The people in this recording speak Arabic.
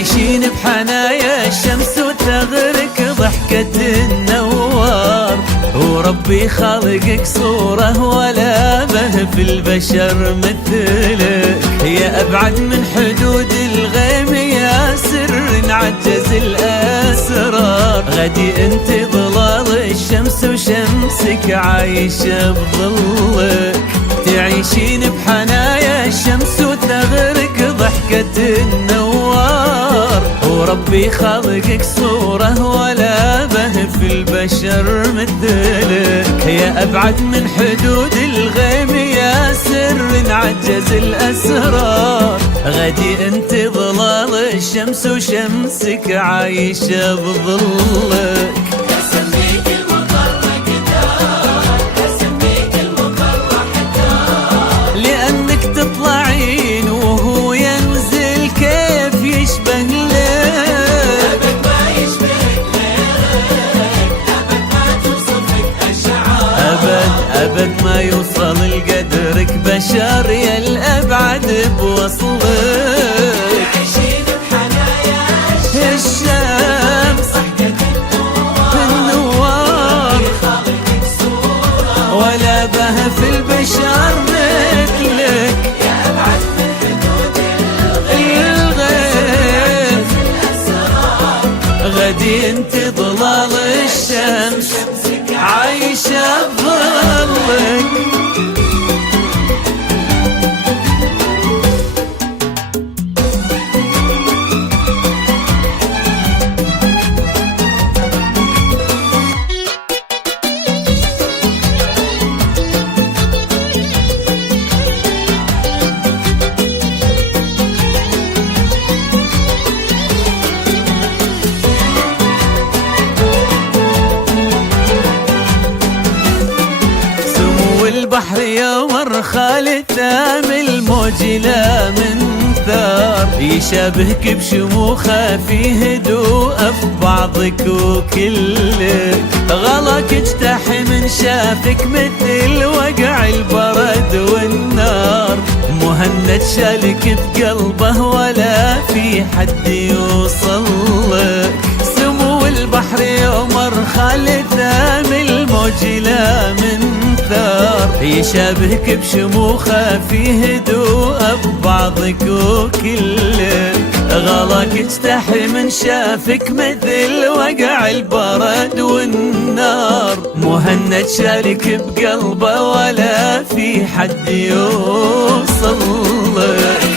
تعيشين بحنايا الشمس وتغرق ضحكة النوار، وربي خالقك صورة ولا به في البشر مثلك، يا أبعد من حدود الغيم يا سر عجز الأسرار، غدي انت ظلال الشمس وشمسك عايشة بظلك، تعيشين بحنايا الشمس وتغرق ضحكة النوار، وربي خالقك صورة ولا به في البشر مثلك، يا أبعد من حدود الغيم يا سر عجز الأسرار، غدي انت ظلال الشمس وشمسك عايشة بظلك. لأنك تطلعين وهو ينزل كيف يشبه لك، أبد ما يشبهك غيرك، أبد ما توصفك أشعار، أبد ما يوصل لقدرك بشر يا الأبعد بوصلك، تعيشين بحنايا الشمس النوار، خالقك صورة ولا بها في البشر مثلك، يا أبعد من حدود الغيب غدي انت ظلال الشمس عايشة بظلك. البحر يمر خالد ثام الموج لا من ثار، يشابهك بشموخه في هدوءه في بعضك وكلك، غلاك اجتاح من شافك مثل وقع البرد والنار، مهند شالك بقلبه ولا في حد يوصل لك، سمو البحر يمر خالد ثام الموج لا من ثار، يشابهك بشموخه في هدوءه ببعضك وكلك، غلاك اجتاح من شافك مثل وقع البرد والنار، مهند شارك بقلبه ولا في حد يوصل لك.